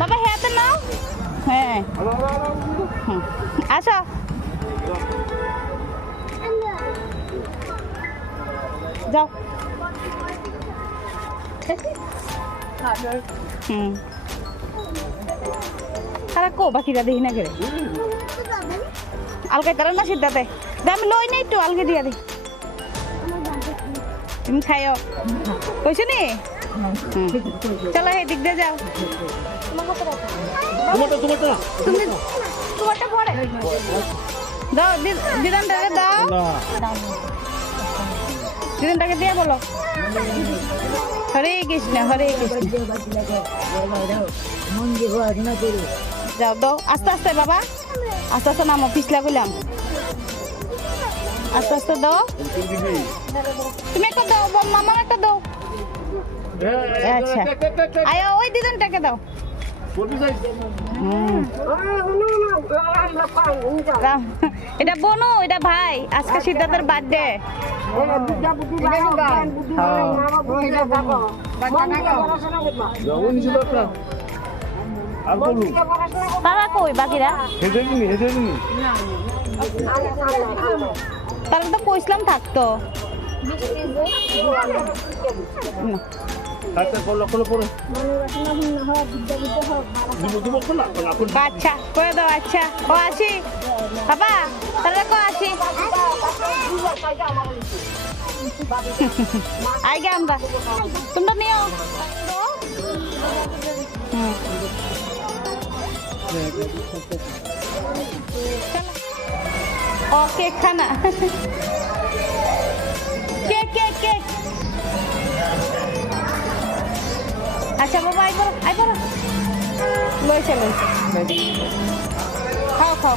বাবা হাতে নাও হ্যাঁ আসো যাও তারা কো বাকিরা দেখি না করে আলগাই তারা না সিদ্ধাতে আমি লই নাই একটু আলগে দিয়া দি তুমি খাইও কইছো নি চলো এই দিক দিয়ে যাও তুমি তোমারটা পড়ে দাও দিদানটাকে দাও দিদানটাকে দিয়ে বলো হরে কৃষ্ণ হরে কৃষ্ণ যাও দাও আস্তে আস্তে বাবা আস্তে আস্তে নামো পিছলা গুলাম আস্তে আস্তে দাও তুমি একটা দাও মামা একটা দাও আচ্ছা আয় ওই দিদানটাকে দাও এটা বোনু এটা ভাই আজকে সিদ্ধার্থের বার্থডে তারা কই বাকিরা তারা তো কইছিলাম থাকতো আচ্ছা করে দাও আচ্ছা ও আসি বাবা তাহলে কো আসি আগে আমরা তোমরা নিও ও কেক খানা কেক কেক কেক আচ্ছা বাবা আই করো লইছে খাও খাও